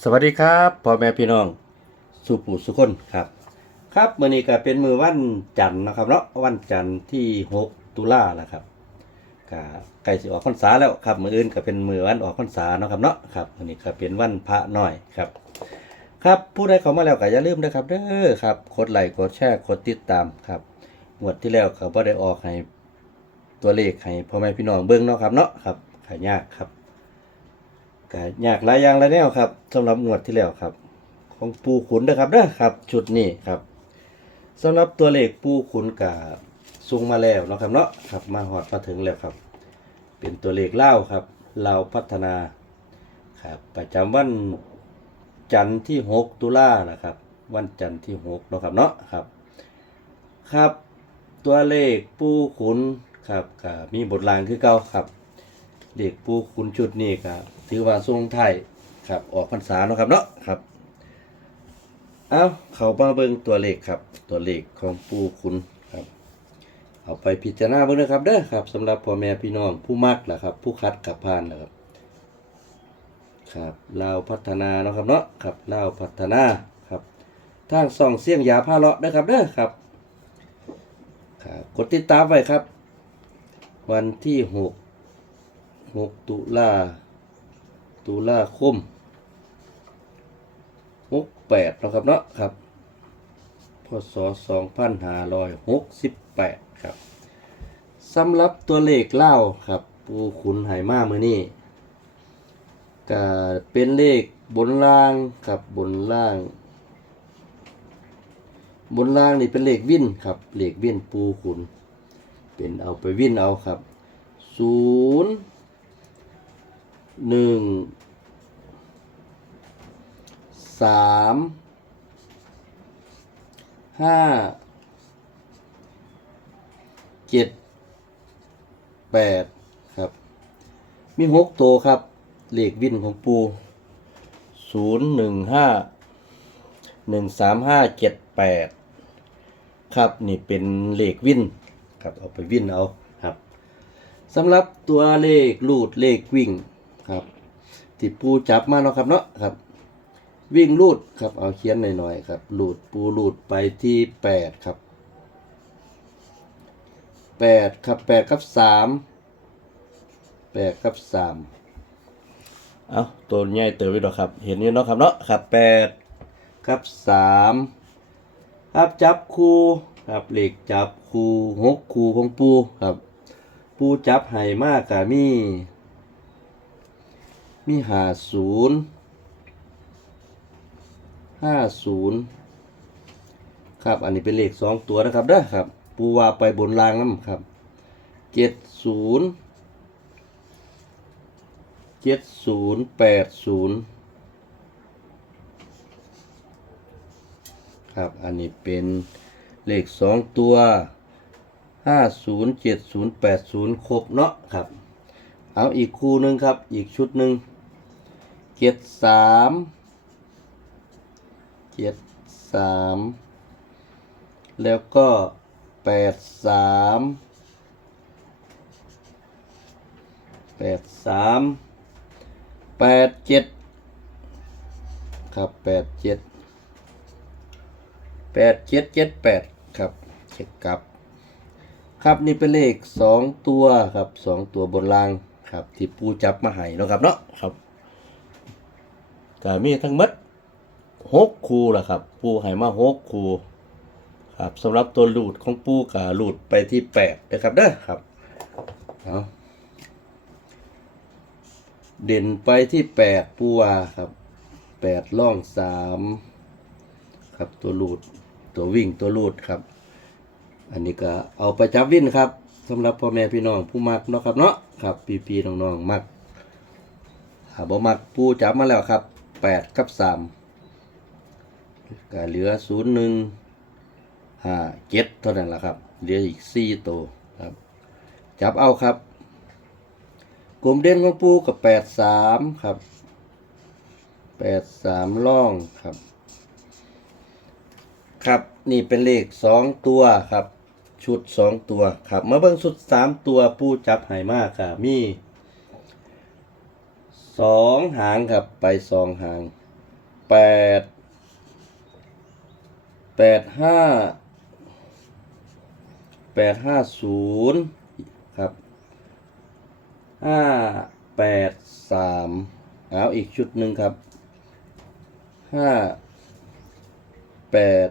สวัสดีครับพ่อแม่พี่น้องสุปู่สุคนครับ ครับมื้อนี้ก็เป็นมือวันจันทร์นะครับเนาะวันจันทร์ที่ 6 ตุลาแล้วครับก็ใกล้สิออกพรรษาแล้วครับมืออื่นก็เป็นมือวันออกพรรษาเนาะครับเนาะครับมื้อนี้ก็เป็นวันพระน้อยครับ ครับผู้ใดเข้ามาแล้วก็อย่าลืมนะครับเด้อครับกดไลค์กดแชร์กดติดตามครับงวดที่แล้วก็บ่ได้ออกให้ตัวเลขให้พ่อแม่พี่น้องเบิ่งเนาะครับเนาะครับขายากครับ ก็ยากหลายอย่างหลายแนวครับสำหรับงวดที่แล้วครับ ของปูขุนนะครับเด้อครับ ชุดนี้ครับสำหรับตัวเลขปูขุนกับซุงมาแล้วเนาะครับเนาะครับมาหอดมาถึงแล้วครับ เป็นตัวเลขเล่าครับเลาพัฒนาครับประจำวันจันทร์ที่ 6 ตุลานะครับ วันจันทร์ที่6เนาะครับเนาะครับ ครับ ตัวเลขปูขุนครับก็มีบทลางคือเก่าครับ เด็กปูคุณชุดนี้ครับถือว่าทรงไทายครับ ออกพรรษาเนาะครับเนาะครับ เอาเขามาเบิ่งตัวเลขครับ ตัวเลขของปูคุณครับ เอาไปพิจารณาเบิ่งนะครับเด้อครับสำหรับพ่อแม่พี่น้องผู้มักล่ะครับ ผู้คัดกับพานนะครับครับลาวพัฒนาเนาะครับเนาะครับลาวพัฒนาครับ ทางส่องเสียงยาพาเลาะนะครับเด้อครับครับ กดติดตามไว้ครับ วันที่หก หกตุลาตุลาคมหกแปดนะครับเนาะครับพศสองพันห้าร้อยหกสิบแปดครับสำหรับตัวเลขเล่าครับ ปูขุนไหมามือนี้ก็เป็นเลขบนล่างกับบนล่าง บนล่างนี่เป็นเลขวิ่นครับเลขวิ่นปูขุน เป็นเอาไปวิ่นเอาครับศูนย์ หนึ่งสามห้าเจ็ดแปดครับ มีหกตัวครับ เลขวินของปูศูนย์หนึ่งห้าหนึ่งสามห้าเจ็ดแปดครับ นี่เป็นเลขวินครับ เอาไปวินเอาครับสำหรับตัวเลขลูดเลขวิ่ง ครับที่ปูจับมาเนาะครับเนาะครับ วิ่งลูดครับเอาเขียนหน่อยๆครับลูดปูลูดไปที่แปดครับแปดครับแปดกับสามแปดกับสามเอาตัวใหญ่เติบไปดอครับ เห็นอยู่เนาะครับเนาะครับแปดกับสามครับจับคู่ครับเหลขจับคู่หกคู่ของปูครับ ปูจับไห่มากกะมี มีหาศูนย์ห้าศูนย์ครับ อันนี้เป็นเลขสองตัวนะครับเด้อครับ ปูวาไปบนรางน้ำครับเจ็ดศูนย์เจ็ดศูนย์แปดศูนย์ครับ อันนี้เป็นเลขสองตัวห้าศูนย์เจ็ดศูนย์แปดศูนย์ครบเนาะครับ เอาอีกคู่หนึ่งครับ อีกชุดหนึ่ง เจ็ดสามเจ็ดสามแล้วก็แปดสามแปดสามแปดเจ็ดครับแปดเจ็ดแปดเจ็ดเจ็ดแปดครับเช็คกลับ ครับนี่เป็นเลขสองตัวครับสองตัวบนรางครับที่ปูจับมาให้นะครับเนาะครับ ก็มีทั้งหมดหกคูแหละครับ ปูให้มาหกคูครับสำหรับตัวลูดของปูกับลูดไปที่แปดนะครับเด้อครับเอาเด่นไปที่แปดปูวาครับแปดล่องสามครับตัวลูดตัววิ่งตัวลูดครับ อันนี้ก็เอาไปจับวิ่นครับสำหรับพ่อแม่พี่น้องผู้มักเนาะครับเนาะครับพี่พี่ๆน้องๆมักหาบ่มักปูจับมาแล้วครับ แปดกับสามก็เหลือศูนย์หนึ่งห้าเจ็ดเท่านั้นแหละครับ เหลืออีกสี่ตัวครับ จับเอาครับ กลุ่มเด่นของปูกับแปดสามครับแปดสามล่องครับ ครับนี่เป็นเลขสองตัวครับ ชุดสองตัวครับมาเบิ่งชุดสามตัวปูจับหายมากครับมี สองหางครับไปสองหางแปดแปดห้าแปดห้าศูนย์ครับห้าแปดสามเอาอีกชุดหนึ่งครับห้าแปด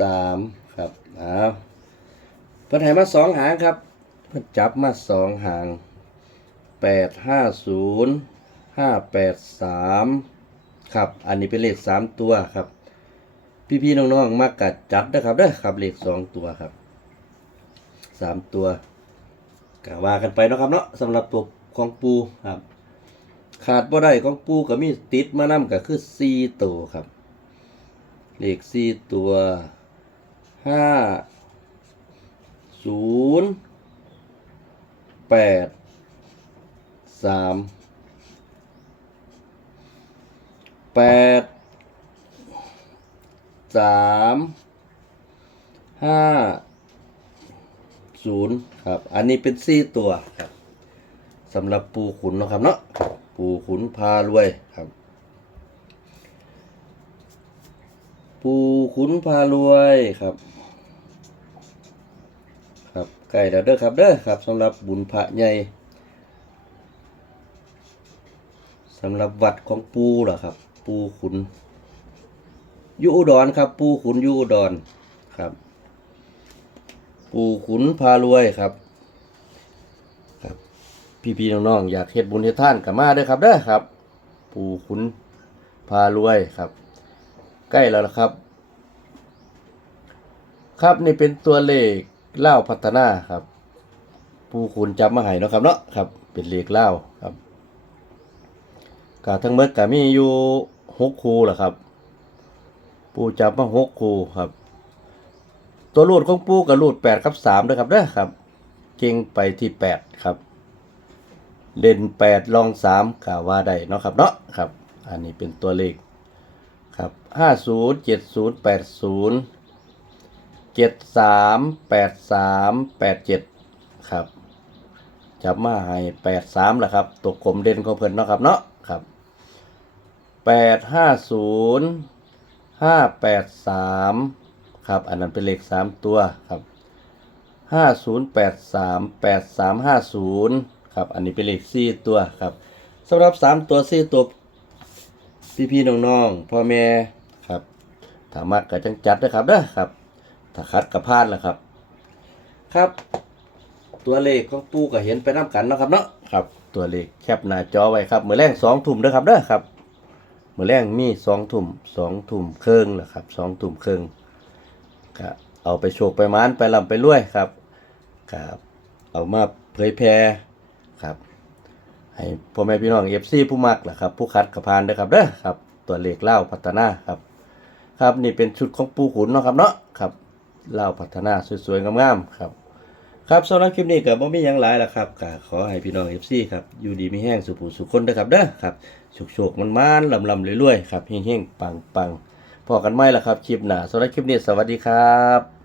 สามครับเอาเพิ่นให้มาสองหางครับ เพิ่นจับมาสองหาง แปดห้าศูนย์ห้าแปดสามครับ อันนี้เป็นเลขสามตัวครับ พี่ๆน้องๆมากกัดจัดนะครับเด้อครับเลขสองตัวครับสามตัวก็ว่ากันไปนะครับเนาะสำหรับตัวของปูครับ ขาดบ่ได้ของปูก็มีติดมานํก็คือสี่ตัวครับ เลขสี่ตัวห้าศูนย์แปด สามแปดสามห้าศูนย์ครับ อันนี้เป็นสี่ตัวครับสำหรับปูขุนเนาะครับเนาะปูขุนพารวยครับ ปูขุนพารวยครับ ครับใกล้แล้วเด้อครับเด้อครับสำหรับบุญพระใหญ่ สำหรับวัดของปูเหรอครับ ปูขุนยู่อุดรครับ ปูขุนยู่อุดรครับ ปูขุนพารวยครับ ครับ พี่ๆน้องๆอยากเฮ็ดบุญเฮ็ดท่านกับมาด้อครับเด้อครับ ปูขุนพารวยครับ ใกล้แล้วนะครับ ครับนี่เป็นตัวเลขเล่าพัฒนาครับผู้คุณจับมาให้นะครับเนาะครับ เป็นเลขเล่าครับ กาทั้งหมดก็มีอยู่หกคูแหละครับ ปูจับมาหกคูครับ ตัวรูดของปูกับรูดแปดครับสามด้วยครับเด้อครับ เก่งไปที่แปดครับ เล่นแปดลองสามกาว่าได้เนาะครับเนาะครับ อันนี้เป็นตัวเลขครับห้าศูนย์เจ็ดศูนย์แปดศูนย์เจ็ดสามแปดสามแปดเจ็ดครับจับมาให้แปดสามแหละครับตัวกลมเด่นของเพิ่นเนาะครับเนาะ แปดห้าศูนย์ห้าแปดสามครับ อันนั้นเป็นเลขสามตัวครับห้าศูนย์แปดสามแปดสามห้าศูนย์ครับ อันนี้เป็นเลขสี่ตัวครับสำหรับสามตัวสี่ตัวพี่ๆน้องๆพ่อแม่ครับถ้ามักก็จังจัดนะครับเด้อครับถ้าคัดกับพลาดล่ะครับ ครับ ตัวเลขของปูก็เห็นไปน้กันนะครับเนาะครับ ตัวเลขแคปหน้าจอไว้ครับเมือแรงสองทุ่มเด้อครับเด้อครับ มือแรงมีสองทุ่มสองทุ่มครึ่งแหละครับสองทุ่มครึ่งก็เอาไปโชคไปมานไปลำไปรวยครับครับเอามาเผยแพร่ครับ ให้พ่อแม่พี่น้องเอฟซีผู้มักแหละครับ ผู้คัดกระพานเด้อครับเด้อครับ ตัวเลขเล่าพัฒนาครับ ครับนี่เป็นชุดของปูขุนเนาะครับเนาะครับเล่าพัฒนาสวยๆงามๆครับ ครับสำหรับคลิปนี้กับ่มีอยังหลายละครับก็ขอให้พี่น้องเอฟซีครับอยู่ดีมีแห้งสุขสุขคนนะครับเด้อครับโชคๆมันมันๆลำเรวยๆครับเฮงๆปังๆพอกันไหมล่ะครับคลิปหน้าสำหรับคลิปนี้สวัสดีครับ